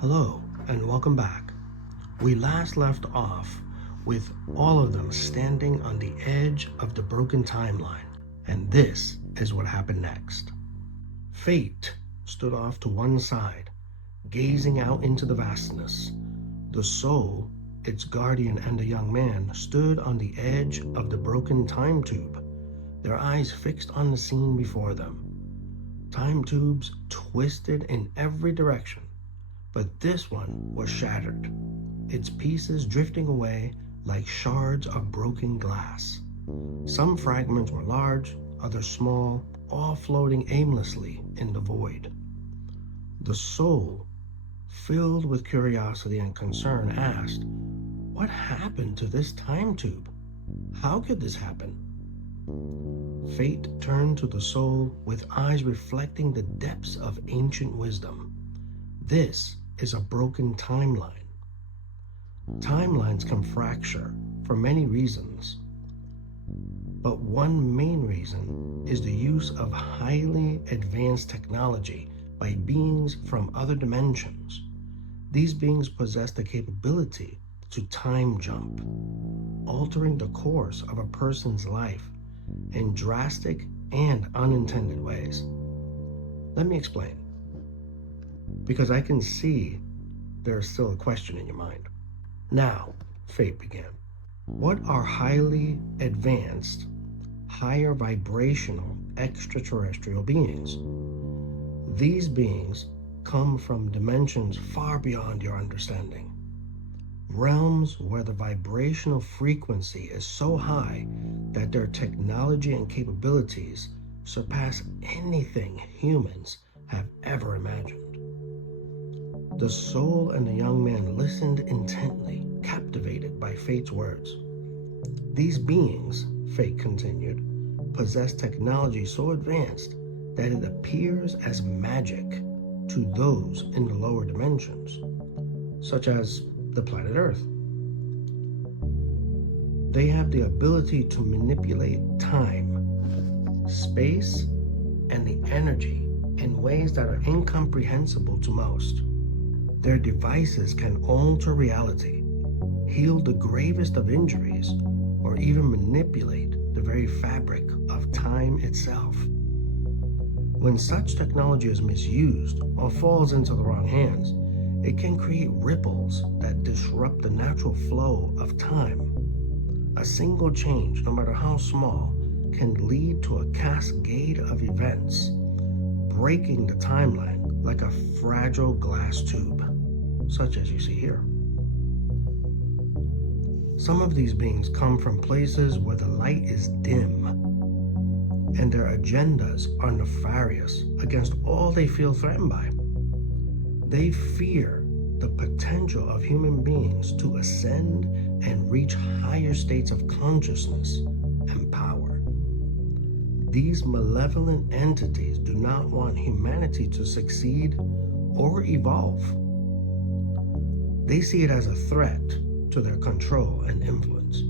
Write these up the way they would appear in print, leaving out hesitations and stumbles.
Hello, and welcome back. We last left off with all of them standing on the edge of the broken timeline, and this is what happened next. Fate stood off to one side, gazing out into the vastness. The soul, its guardian, and the young man stood on the edge of the broken time tube, their eyes fixed on the scene before them. Time tubes twisted in every direction, but this one was shattered, its pieces drifting away like shards of broken glass. Some fragments were large, others small, all floating aimlessly in the void. The soul, filled with curiosity and concern, asked, "What happened to this time tube? How could this happen?" Fate turned to the soul with eyes reflecting the depths of ancient wisdom. This is a broken timeline. Timelines can fracture for many reasons, but one main reason is the use of highly advanced technology by beings from other dimensions. These beings possess the capability to time jump, altering the course of a person's life in drastic and unintended ways. Let me explain, because I can see there's still a question in your mind. Now, Fate began. What are highly advanced, higher vibrational extraterrestrial beings? These beings come from dimensions far beyond your understanding. Realms where the vibrational frequency is so high that their technology and capabilities surpass anything humans have ever imagined. The soul and the young man listened intently, captivated by Fate's words. These beings, Fate continued, possess technology so advanced that it appears as magic to those in the lower dimensions, such as the planet Earth. They have the ability to manipulate time, space, and the energy in ways that are incomprehensible to most. Their devices can alter reality, heal the gravest of injuries, or even manipulate the very fabric of time itself. When such technology is misused or falls into the wrong hands, it can create ripples that disrupt the natural flow of time. A single change, no matter how small, can lead to a cascade of events, breaking the timeline like a fragile glass tube, such as you see here. Some of these beings come from places where the light is dim, and their agendas are nefarious against all they feel threatened by. They fear the potential of human beings to ascend and reach higher states of consciousness and power. These malevolent entities do not want humanity to succeed or evolve. They see it as a threat to their control and influence.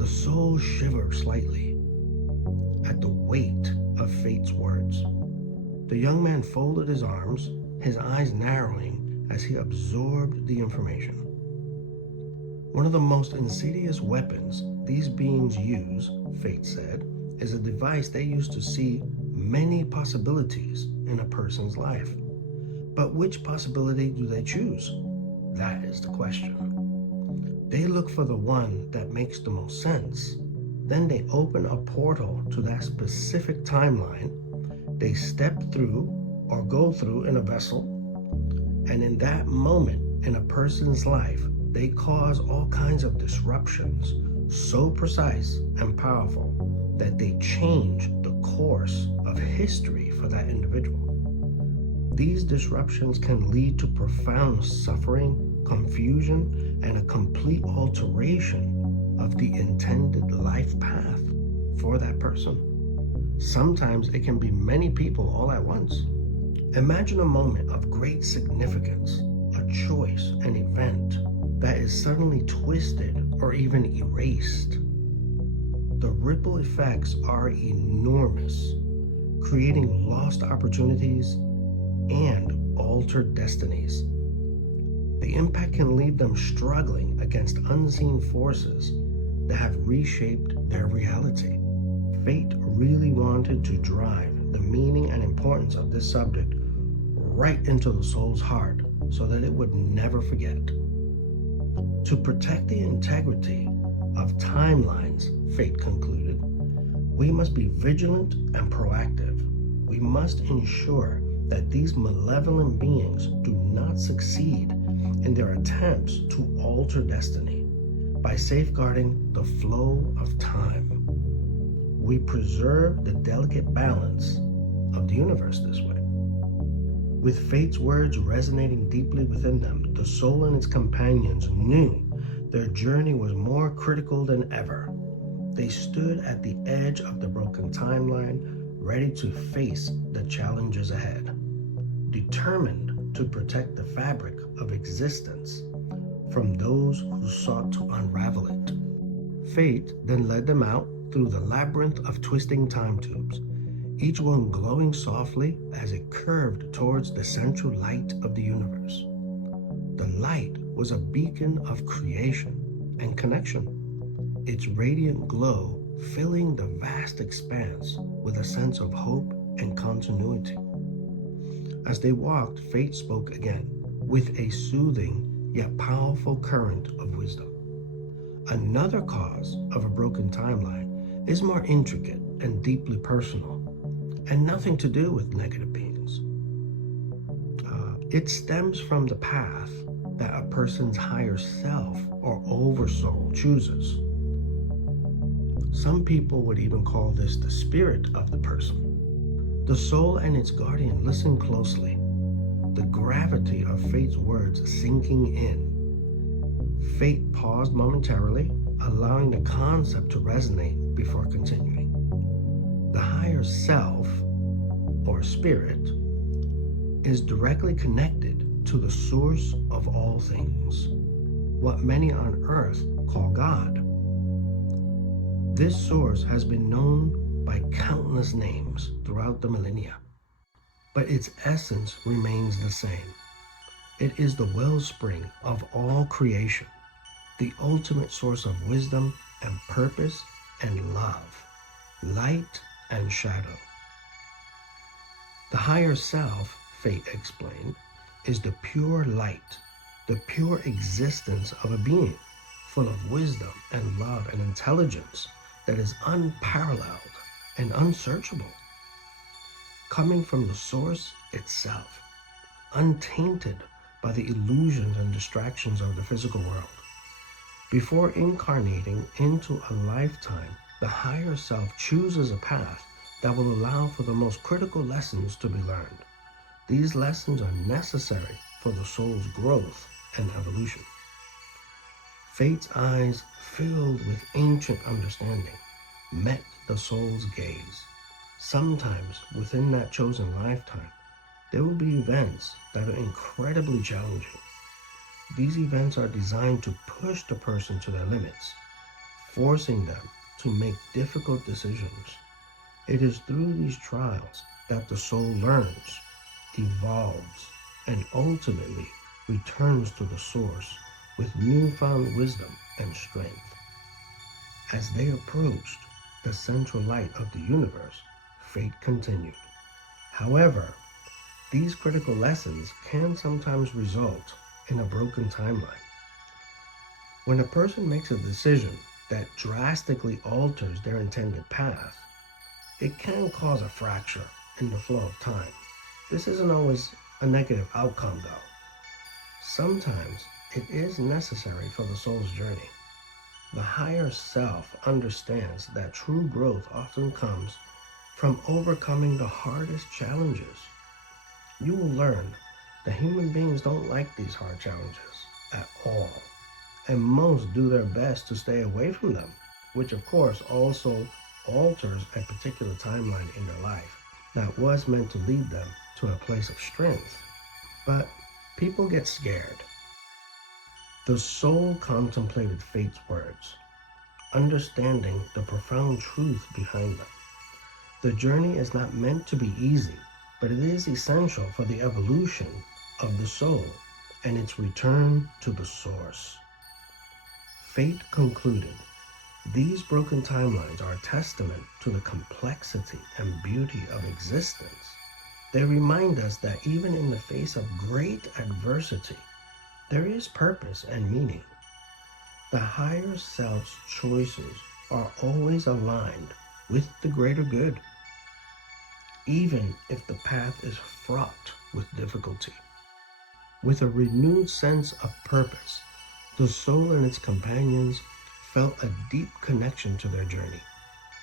The soul shivers slightly at the weight of Fate's words. The young man folded his arms, his eyes narrowing as he absorbed the information. One of the most insidious weapons these beings use, Fate said, is a device they use to see many possibilities in a person's life. But which possibility do they choose? That is the question. They look for the one that makes the most sense. Then they open a portal to that specific timeline. They step through or go through in a vessel, and in that moment in a person's life, they cause all kinds of disruptions so precise and powerful that they change the course of history for that individual. These disruptions can lead to profound suffering, confusion, and a complete alteration of the intended life path for that person. Sometimes it can be many people all at once. Imagine a moment of great significance, a choice, an event that is suddenly twisted or even erased. The ripple effects are enormous, creating lost opportunities and altered destinies. The impact can leave them struggling against unseen forces that have reshaped their reality. Fate really wanted to drive the meaning and importance of this subject right into the soul's heart so that it would never forget. To protect the integrity of timelines, Fate concluded, we must be vigilant and proactive. We must ensure that these malevolent beings do not succeed in their attempts to alter destiny by safeguarding the flow of time. We preserve the delicate balance of the universe this way. With Fate's words resonating deeply within them, the soul and its companions knew their journey was more critical than ever. They stood at the edge of the broken timeline, ready to face the challenges ahead, determined to protect the fabric of existence from those who sought to unravel it. Fate then led them out through the labyrinth of twisting time tubes, each one glowing softly as it curved towards the central light of the universe. The light was a beacon of creation and connection, its radiant glow filling the vast expanse with a sense of hope and continuity. As they walked, Fate spoke again, with a soothing yet powerful current of wisdom. Another cause of a broken timeline is more intricate and deeply personal, and nothing to do with negative beings. It stems from the path that a person's higher self or oversoul chooses. Some people would even call this the spirit of the person. The soul and its guardian listen closely, the gravity of Fate's words sinking in. Fate paused momentarily, allowing the concept to resonate before continuing. The higher self, or spirit, is directly connected to the source of all things, what many on earth call God. This source has been known by countless names throughout the millennia, but its essence remains the same. It is the wellspring of all creation, the ultimate source of wisdom and purpose and love, light and shadow. The higher self, Fate explained, is the pure light, the pure existence of a being full of wisdom and love and intelligence that is unparalleled and unsearchable, coming from the source itself, untainted by the illusions and distractions of the physical world. Before incarnating into a lifetime, the higher self chooses a path that will allow for the most critical lessons to be learned. These lessons are necessary for the soul's growth and evolution. Fate's eyes, filled with ancient understanding, met the soul's gaze. Sometimes within that chosen lifetime, there will be events that are incredibly challenging. These events are designed to push the person to their limits, forcing them to make difficult decisions. It is through these trials that the soul learns, evolves, and ultimately returns to the source with newfound wisdom and strength. As they approached the central light of the universe, Fate continued. However, these critical lessons can sometimes result in a broken timeline. When a person makes a decision that drastically alters their intended path, it can cause a fracture in the flow of time. This isn't always a negative outcome, though. Sometimes it is necessary for the soul's journey. The higher self understands that true growth often comes from overcoming the hardest challenges. You will learn that human beings don't like these hard challenges at all, and most do their best to stay away from them, which of course also alters a particular timeline in their life that was meant to lead them to a place of strength. But people get scared. The soul contemplated Fate's words, understanding the profound truth behind them. The journey is not meant to be easy, but it is essential for the evolution of the soul and its return to the source. Fate concluded, these broken timelines are a testament to the complexity and beauty of existence. They remind us that even in the face of great adversity, there is purpose and meaning. The higher self's choices are always aligned with the greater good, even if the path is fraught with difficulty. With a renewed sense of purpose, the soul and its companions felt a deep connection to their journey.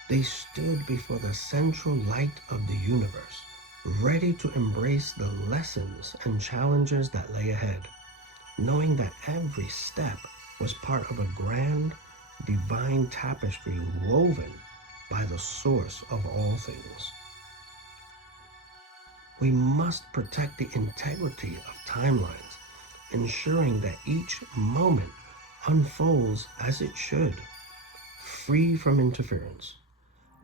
They stood before the central light of the universe, ready to embrace the lessons and challenges that lay ahead, knowing that every step was part of a grand, divine tapestry woven by the source of all things. We must protect the integrity of timelines, ensuring that each moment unfolds as it should, free from interference.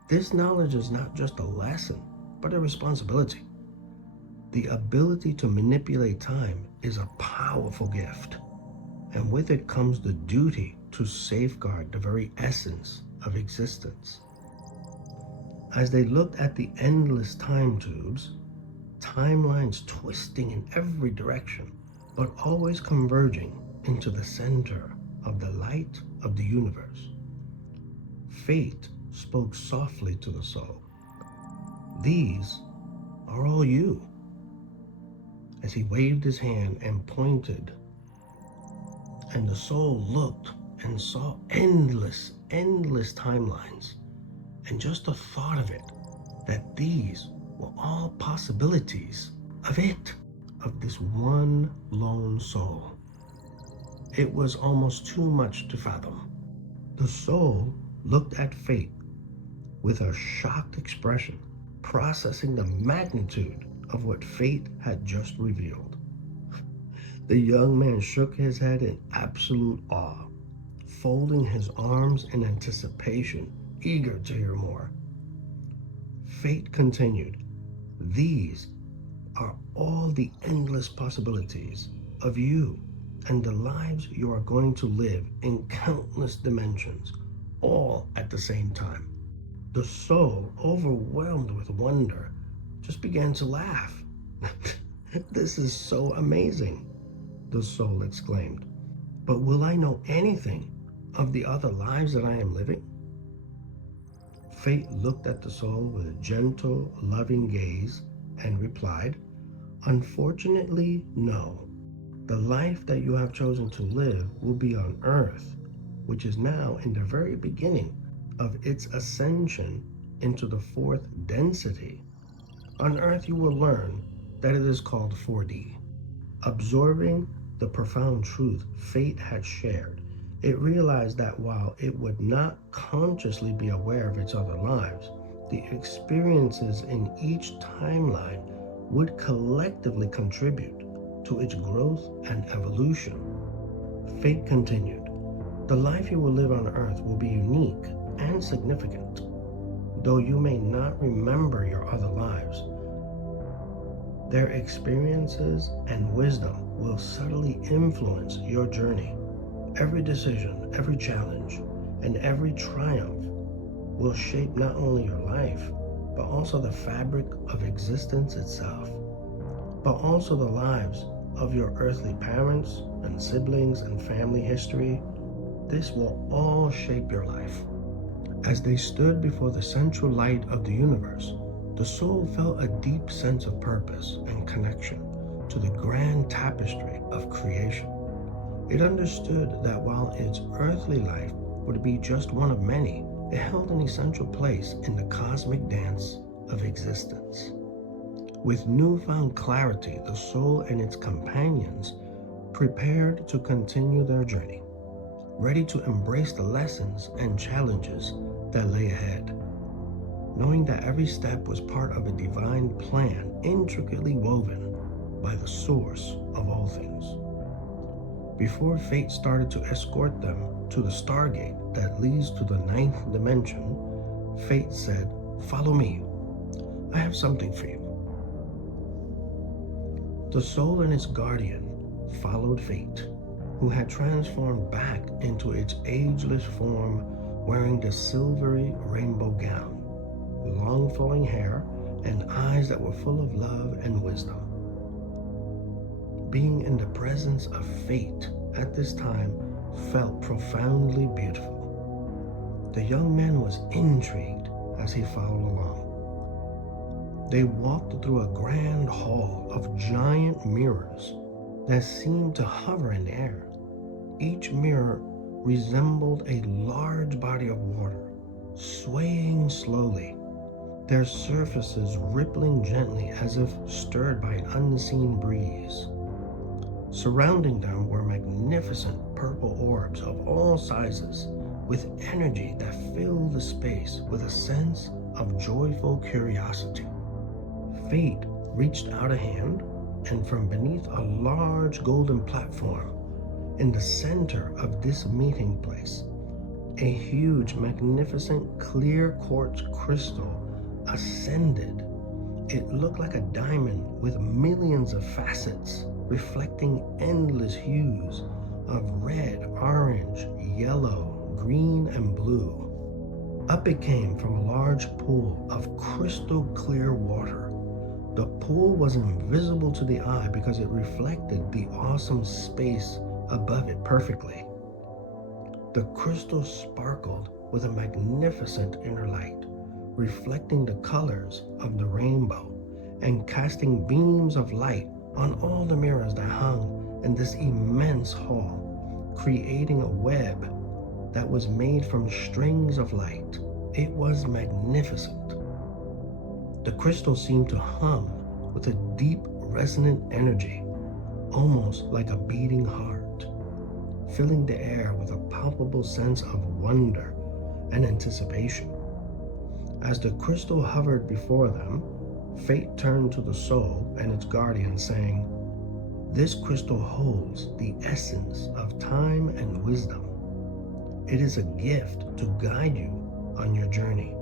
This knowledge is not just a lesson, but a responsibility. The ability to manipulate time is a powerful gift, and with it comes the duty to safeguard the very essence of existence. As they looked at the endless time tubes, timelines twisting in every direction, but always converging into the center of the light of the universe, Fate spoke softly to the soul. These are all you. As he waved his hand and pointed, and the soul looked and saw endless timelines. And just the thought of it, that these were all possibilities of this one lone soul. It was almost too much to fathom. The soul looked at Fate with a shocked expression, processing the magnitude of what Fate had just revealed. The young man shook his head in absolute awe, folding his arms in anticipation, eager to hear more. Fate continued, these are all the endless possibilities of you and the lives you are going to live in countless dimensions, all at the same time. The soul, overwhelmed with wonder, just began to laugh. This is so amazing, the soul exclaimed. But will I know anything of the other lives that I am living? Fate looked at the soul with a gentle, loving gaze and replied, unfortunately, no. The life that you have chosen to live will be on Earth, which is now in the very beginning of its ascension into the fourth density. On Earth, you will learn that it is called 4D. Absorbing the profound truth Fate had shared, it realized that while it would not consciously be aware of its other lives, the experiences in each timeline would collectively contribute to its growth and evolution. Fate continued, the life you will live on Earth will be unique and significant. Though you may not remember your other lives, their experiences and wisdom will subtly influence your journey. Every decision, every challenge, and every triumph will shape not only your life, but also the fabric of existence itself, but also the lives of your earthly parents and siblings and family history. This will all shape your life. As they stood before the central light of the universe, the soul felt a deep sense of purpose and connection to the grand tapestry of creation. It understood that while its earthly life would be just one of many, it held an essential place in the cosmic dance of existence. With newfound clarity, the soul and its companions prepared to continue their journey, ready to embrace the lessons and challenges that lay ahead, knowing that every step was part of a divine plan intricately woven by the source of all things. Before Fate started to escort them to the stargate that leads to the 9th dimension, Fate said, follow me. I have something for you. The soul and its guardian followed fate, who had transformed back into its ageless form, wearing the silvery rainbow gown, long flowing hair, and eyes that were full of love and wisdom. Being in the presence of fate at this time felt profoundly beautiful. The young man was intrigued as he followed along. They walked through a grand hall of giant mirrors that seemed to hover in the air. Each mirror resembled a large body of water, swaying slowly, their surfaces rippling gently as if stirred by an unseen breeze. Surrounding them were magnificent purple orbs of all sizes, with energy that filled the space with a sense of joyful curiosity. Fate reached out a hand, and from beneath a large golden platform, in the center of this meeting place, a huge, magnificent, clear quartz crystal ascended. It looked like a diamond with millions of facets, reflecting endless hues of red, orange, yellow, green, and blue. Up it came from a large pool of crystal clear water. The pool was invisible to the eye because it reflected the awesome space above it perfectly. The crystal sparkled with a magnificent inner light, reflecting the colors of the rainbow and casting beams of light on all the mirrors that hung in this immense hall, creating a web that was made from strings of light. It was magnificent. The crystal seemed to hum with a deep, resonant energy, almost like a beating heart, filling the air with a palpable sense of wonder and anticipation. As the crystal hovered before them, Fate turned to the soul and its guardian, saying, "This crystal holds the essence of time and wisdom. It is a gift to guide you on your journey,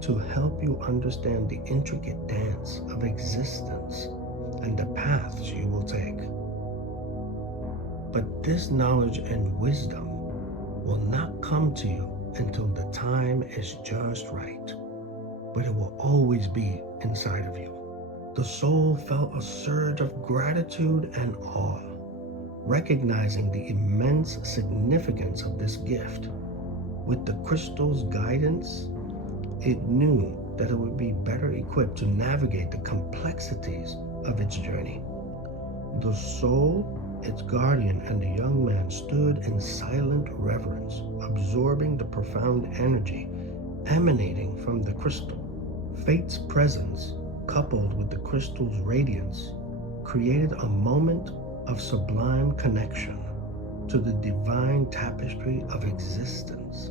to help you understand the intricate dance of existence and the paths you will take. But this knowledge and wisdom will not come to you until the time is just right, but it will always be inside of you." The soul felt a surge of gratitude and awe, recognizing the immense significance of this gift. With the crystal's guidance, it knew that it would be better equipped to navigate the complexities of its journey. The soul, its guardian, and the young man stood in silent reverence, absorbing the profound energy emanating from the crystal. Fate's presence, coupled with the crystal's radiance, created a moment of sublime connection to the divine tapestry of existence.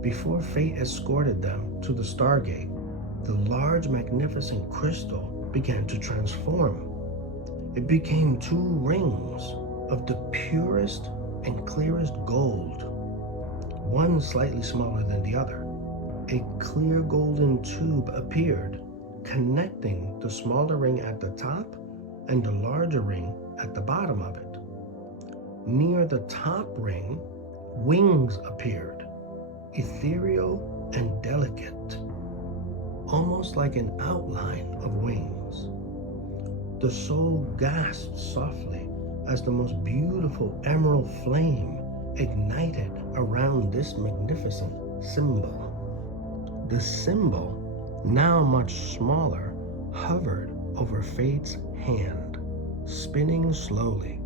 Before Fate escorted them to the Stargate, the large, magnificent crystal began to transform. It became two rings of the purest and clearest gold, one slightly smaller than the other. A clear golden tube appeared, connecting the smaller ring at the top and the larger ring at the bottom of it. Near the top ring, wings appeared, ethereal and delicate, almost like an outline of wings. The soul gasped softly as the most beautiful emerald flame ignited around this magnificent symbol. The symbol, now much smaller, hovered over Fate's hand, spinning slowly.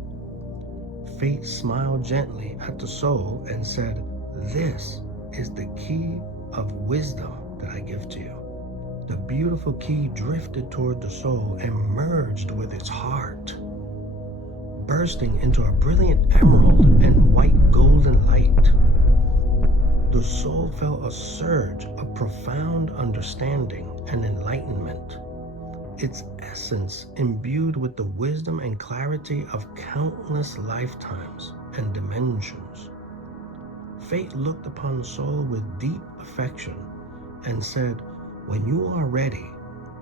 Fate smiled gently at the soul and said, "This is the key of wisdom that I give to you." The beautiful key drifted toward the soul and merged with its heart, bursting into a brilliant emerald and white golden light. The soul felt a surge of profound understanding and enlightenment, its essence imbued with the wisdom and clarity of countless lifetimes and dimensions. Fate looked upon the soul with deep affection and said, "When you are ready,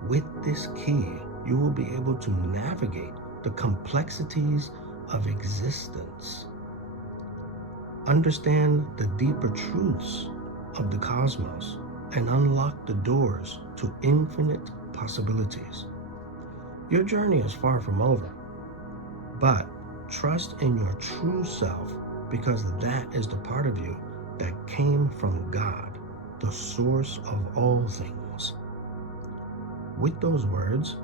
with this key, you will be able to navigate the complexities of existence, understand the deeper truths of the cosmos, and unlock the doors to infinite possibilities. Your journey is far from over, but trust in your true self, because that is the part of you that came from God, the source of all things. With those words,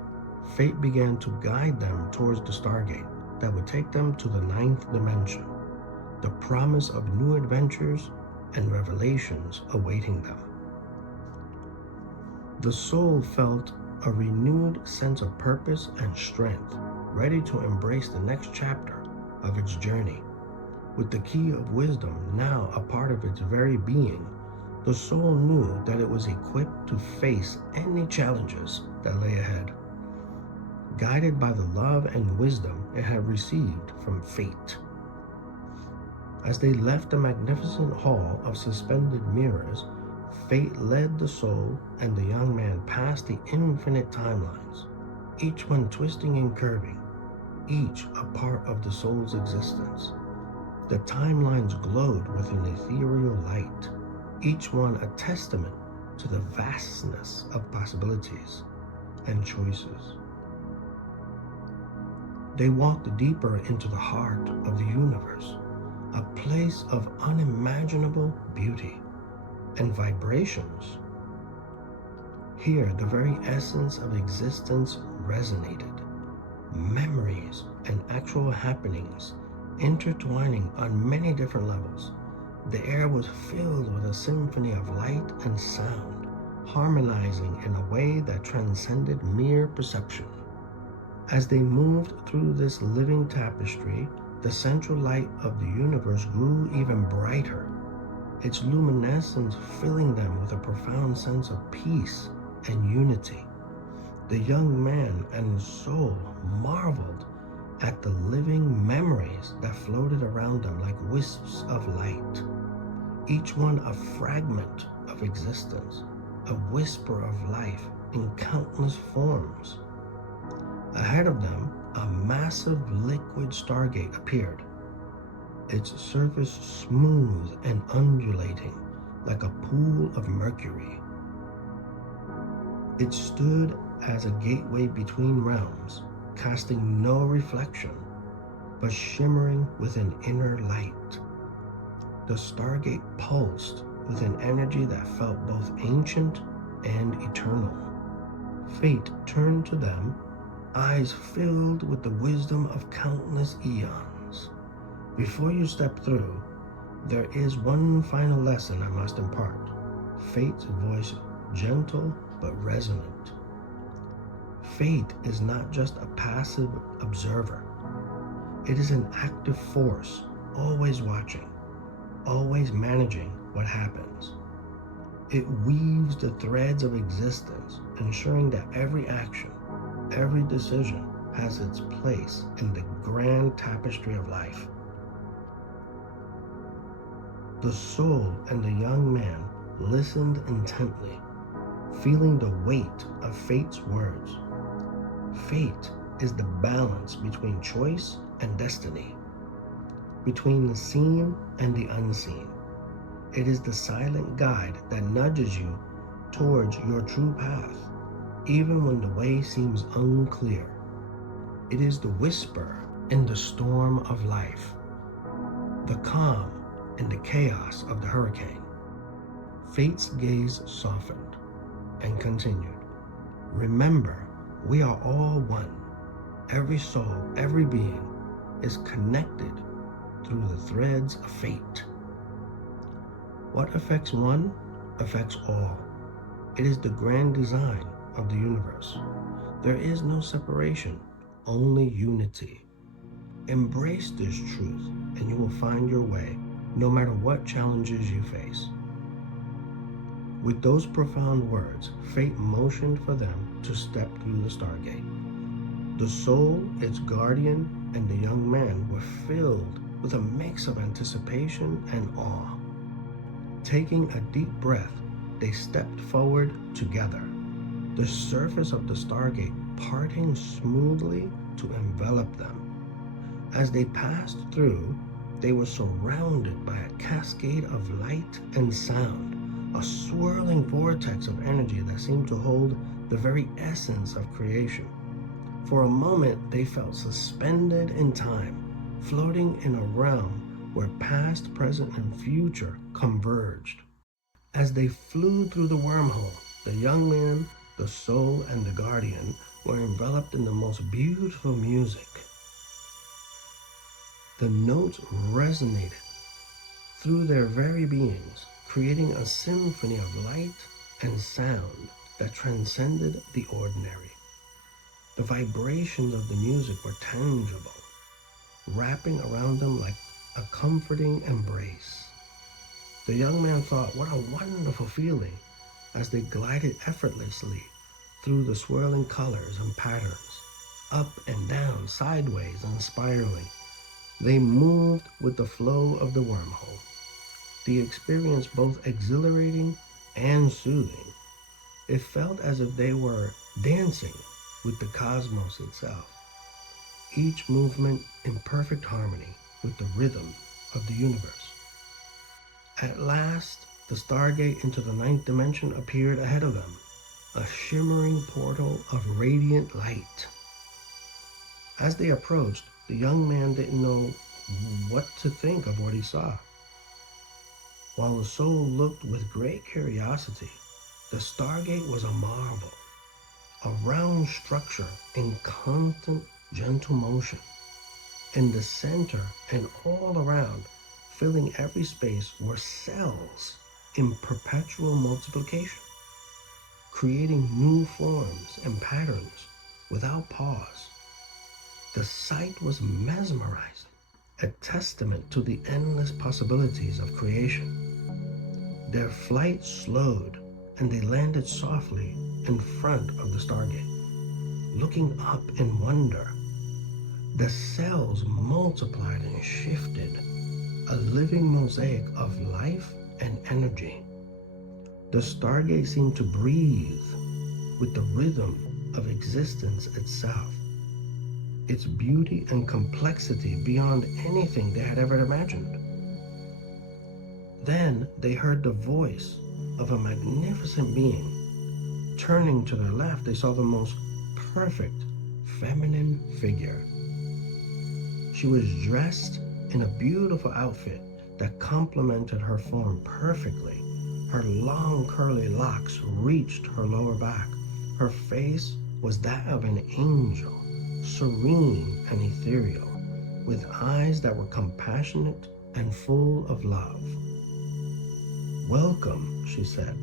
fate began to guide them towards the Stargate that would take them to the 9th dimension, the promise of new adventures and revelations awaiting them. The soul felt a renewed sense of purpose and strength, ready to embrace the next chapter of its journey. With the key of wisdom now a part of its very being, the soul knew that it was equipped to face any challenges that lay ahead, guided by the love and wisdom it had received from fate. As they left the magnificent hall of suspended mirrors, fate led the soul and the young man past the infinite timelines, each one twisting and curving, each a part of the soul's existence. The timelines glowed with an ethereal light, each one a testament to the vastness of possibilities and choices. They walked deeper into the heart of the universe, a place of unimaginable beauty and vibrations. Here, the very essence of existence resonated, memories and actual happenings intertwining on many different levels. The air was filled with a symphony of light and sound, harmonizing in a way that transcended mere perception. As they moved through this living tapestry, the central light of the universe grew even brighter, its luminescence filling them with a profound sense of peace and unity. The young man and soul marveled at the living memories that floated around them like wisps of light, each one a fragment of existence, a whisper of life in countless forms. Ahead of them, a massive liquid stargate appeared, its surface smooth and undulating like a pool of mercury. It stood as a gateway between realms, casting no reflection, but shimmering with an inner light. The stargate pulsed with an energy that felt both ancient and eternal. Fate turned to them, eyes filled with the wisdom of countless eons. Before you step through, there is one final lesson I must impart. Fate's voice gentle but resonant. Fate is not just a passive observer. It is an active force, always watching, always managing what happens. It weaves the threads of existence, ensuring that every action, every decision has its place in the grand tapestry of life. The soul and the young man listened intently, feeling the weight of fate's words. Fate is the balance between choice and destiny, between the seen and the unseen. It is the silent guide that nudges you towards your true path, even when the way seems unclear. It is the whisper in the storm of life, the calm in the chaos of the hurricane. Fate's gaze softened and continued. Remember, we are all one. Every soul, every being is connected through the threads of fate. What affects one affects all. It is the grand design of the universe. There is no separation, only unity. Embrace this truth and you will find your way, no matter what challenges you face. With those profound words, fate motioned for them to step through the stargate. The soul, its guardian, and the young man were filled with a mix of anticipation and awe. Taking a deep breath, they stepped forward together. The surface of the stargate parting smoothly to envelop them. As they passed through, they were surrounded by a cascade of light and sound, a swirling vortex of energy that seemed to hold the very essence of creation. For a moment, they felt suspended in time, floating in a realm where past, present, and future converged. As they flew through the wormhole, the young man, the soul, and the guardian were enveloped in the most beautiful music. The notes resonated through their very beings, creating a symphony of light and sound that transcended the ordinary. The vibrations of the music were tangible, wrapping around them like a comforting embrace. The young man thought, what a wonderful feeling, as they glided effortlessly through the swirling colors and patterns, up and down, sideways and spiraling. They moved with the flow of the wormhole, the experience both exhilarating and soothing. It felt as if they were dancing with the cosmos itself, each movement in perfect harmony with the rhythm of the universe. At last, the stargate into the ninth dimension appeared ahead of them, a shimmering portal of radiant light. As they approached, the young man didn't know what to think of what he saw. While the soul looked with great curiosity, the stargate was a marvel, a round structure in constant gentle motion. In the center and all around, filling every space, were cells in perpetual multiplication, creating new forms and patterns without pause. The sight was mesmerizing, a testament to the endless possibilities of creation. Their flight slowed, and they landed softly in front of the stargate, looking up in wonder. The cells multiplied and shifted, a living mosaic of life and energy. The stargate seemed to breathe with the rhythm of existence itself, its beauty and complexity beyond anything they had ever imagined. Then they heard the voice of a magnificent being. Turning to their left, they saw the most perfect feminine figure. She was dressed in a beautiful outfit that complemented her form perfectly. Her long curly locks reached her lower back. Her face was that of an angel, serene and ethereal, with eyes that were compassionate and full of love. "Welcome," she said,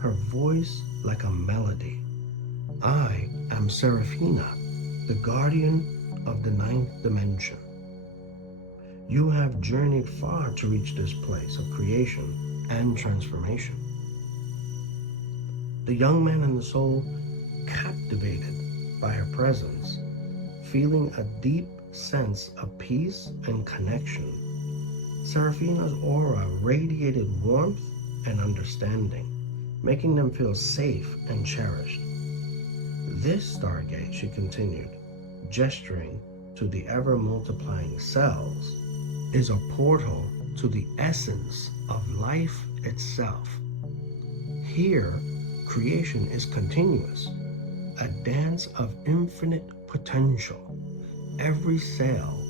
her voice like a melody. "I am Seraphina, the guardian of the ninth dimension. You have journeyed far to reach this place of creation and transformation." The young man and the soul, captivated by her presence, feeling a deep sense of peace and connection. Seraphina's aura radiated warmth and understanding, making them feel safe and cherished. "This stargate," she continued, gesturing to the ever-multiplying cells, "is a portal to the essence of life itself. Here, creation is continuous, a dance of infinite potential. Every cell,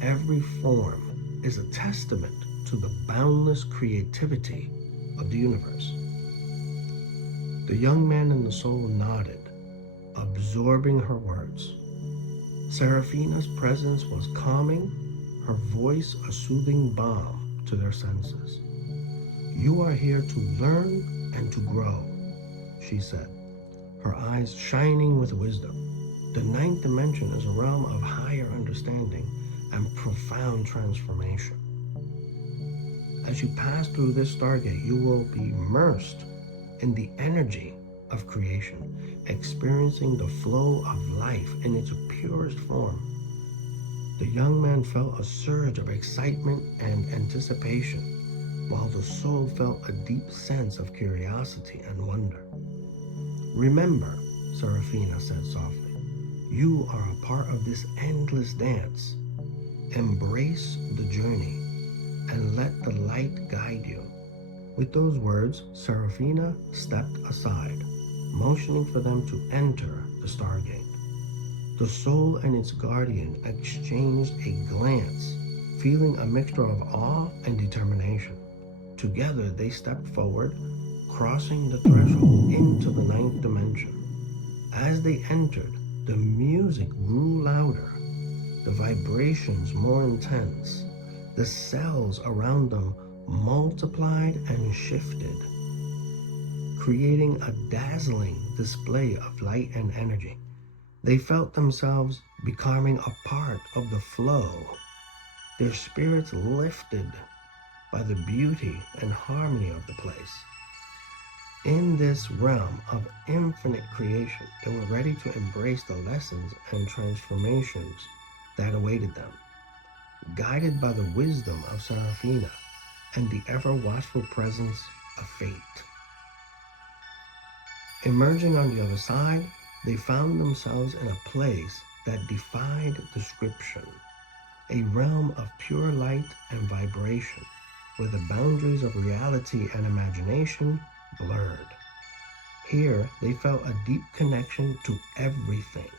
every form is a testament to the boundless creativity of the universe." The young man and the soul nodded, absorbing her words. Seraphina's presence was calming, her voice a soothing balm to their senses. "You are here to learn and to grow," she said, her eyes shining with wisdom. "The ninth dimension is a realm of higher understanding and profound transformation. As you pass through this stargate, you will be immersed in the energy of creation, experiencing the flow of life in its purest form." The young man felt a surge of excitement and anticipation, while the soul felt a deep sense of curiosity and wonder. "Remember," Seraphina said softly, You are a part of this endless dance. Embrace the journey and let the light guide you. With those words, Seraphina stepped aside, motioning for them to enter the Stargate. The soul and its guardian exchanged a glance, feeling a mixture of awe and determination. Together, they stepped forward, crossing the threshold into the ninth dimension. As they entered, the music grew louder, the vibrations more intense. The cells around them multiplied and shifted, creating a dazzling display of light and energy. They felt themselves becoming a part of the flow, their spirits lifted by the beauty and harmony of the place. In this realm of infinite creation, they were ready to embrace the lessons and transformations that awaited them, guided by the wisdom of Seraphina and the ever-watchful presence of fate. Emerging on the other side, they found themselves in a place that defied description, a realm of pure light and vibration, where the boundaries of reality and imagination blurred. Here, they felt a deep connection to everything,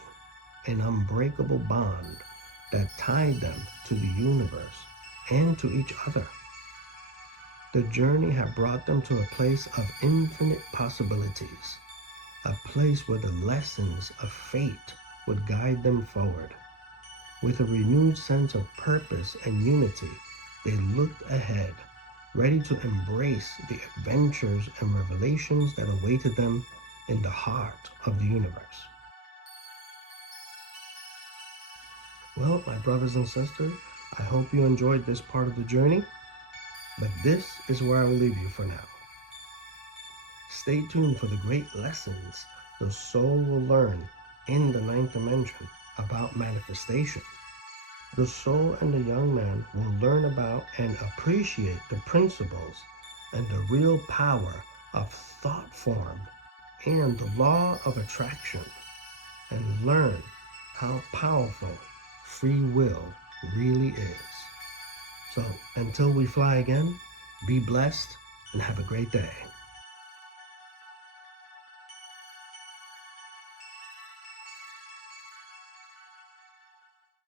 an unbreakable bond that tied them to the universe and to each other. The journey had brought them to a place of infinite possibilities, a place where the lessons of fate would guide them forward. With a renewed sense of purpose and unity, they looked ahead, ready to embrace the adventures and revelations that awaited them in the heart of the universe. Well, my brothers and sisters, I hope you enjoyed this part of the journey, but this is where I will leave you for now. Stay tuned for the great lessons the soul will learn in the ninth dimension about manifestation. The soul and the young man will learn about and appreciate the principles and the real power of thought form and the law of attraction, and learn how powerful free will really is. So until we fly again, be blessed and have a great day.